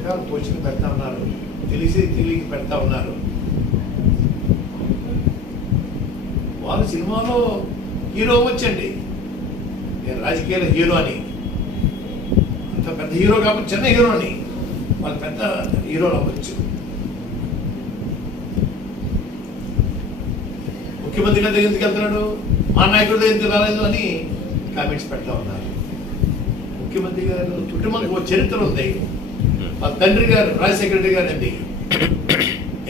రకరకాల కోచింగ్ పెడతా ఉన్నారు. తెలిసి తెలియక పెడతా ఉన్నారు. వాళ్ళు సినిమాలో హీరో వచ్చండి నేను రాజకీయాల హీరో అని. అంత పెద్ద హీరో కాబట్టి చిన్న హీరో అని. వాళ్ళు పెద్ద హీరోలు అవ్వచ్చు. ముఖ్యమంత్రి గారి దగ్గరికి వెళ్తున్నాడు? మా నాయకుడి దగ్గరికి రాలేదు అని కామెంట్స్ పెడతా ఉన్నారు. ముఖ్యమంత్రి గారు కుటుంబానికి ఒక చరిత్ర ఉంది. మా తండ్రి గారు రాజశేఖర రెడ్డి గారు అండి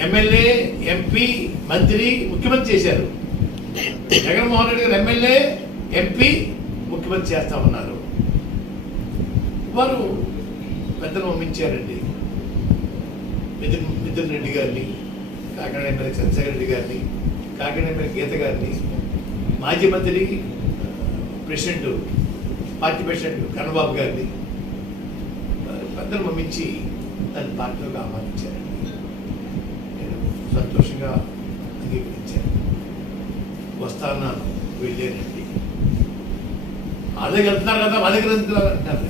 ఎమ్మెల్యే ఎంపీ మంత్రి ముఖ్యమంత్రి చేశారు. జగన్మోహన్ రెడ్డి గారు ఎమ్మెల్యే ఎంపీ ముఖ్యమంత్రి చేస్తా ఉన్నారు. వారు పెద్దలు పంపించారండి. మిథున్ మిథున్ రెడ్డి గారిని కాకినాడ ఎమ్మెల్యే చంద్రశేఖర రెడ్డి గారిని కాకినాడ ఎమ్మెల్యే గీత గారిని మాజీ మంత్రి ప్రెసిడెంట్ పార్టీ ప్రెసిడెంట్ కన్నబాబు గారిని పెద్దలు పంపించి దాన్ని పార్టీలోకి ఆహ్వానించారండి నేను సంతోషంగా అంగీకరించాను. వస్తాను వెళ్ళానండి. వాళ్ళకి వెళ్తున్నారు కదా వాళ్ళకి వెళ్తున్నారు అంటారు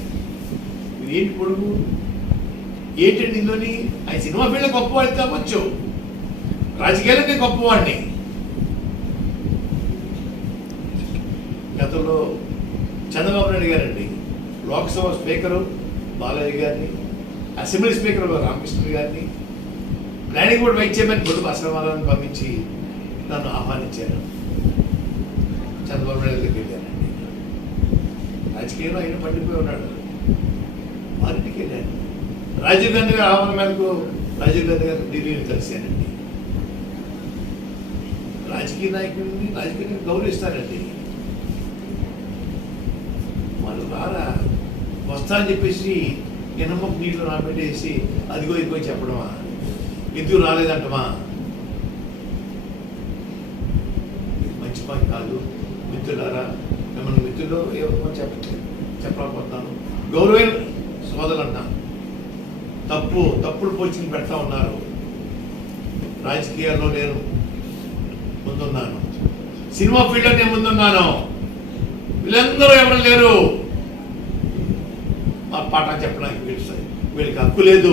మీరు ఏంటి పొడుగు ఏంటండి ఇందులోని? ఆ సినిమా ఫీల్డ్ గొప్పవాడి కావచ్చు. రాజకీయాలు నేను గొప్పవాడిని. గతంలో చంద్రబాబు గారండి లోక్సభ స్పీకరు బాలయ్య గారిని అసెంబ్లీ స్పీకర్ రామకృష్ణ గారిని planning board vice chairman Boddu బసవరామారావుని పంపించి నన్ను ఆహ్వానించారు. చంద్రబాబు నాయుడు వెళ్ళానండి రాజకీయంలో ఆయన పండిపోయి ఉన్నాడు. వారింటికి వెళ్ళాను. రాజీవ్ గాంధీ గారి ఆహ్వానం మేరకు రాజీవ్ గాంధీ గారు ఢిల్లీని కలిశానండి రాజకీయ నాయకుడిని రాజకీయ గౌరవిస్తారండి. రారా వస్తా అని చెప్పేసి ఎనమ్మకు నీళ్ళు నాపెట్టేసి అదిగో ఇదిగో చెప్పడమా? ఎందుకు రాలేదంటమా? మంచి పని కాదు మిత్రులారా మిమ్మల్ని మిత్రులు ఏమో చెప్ప చెప్పలేకపోతున్నాను. గౌరవైన సోదరులు అన్నాను తప్పు తప్పుడు పోస్టింగ్ పెడతా ఉన్నారు. రాజకీయాల్లో నేను ముందున్నాను. సినిమా ఫీల్డ్లో నేను ముందున్నాను. వీళ్ళందరూ ఎవరు లేరు? మా పాఠం చెప్పడానికి వీళ్ళు వీళ్ళకి హక్కు లేదు.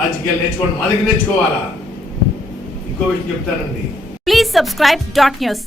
రాజకీయాలు నేర్చుకోండి. మా దగ్గర నేర్చుకోవాలా? ఇంకో విషయం చెప్తానండి. Please subscribe dot news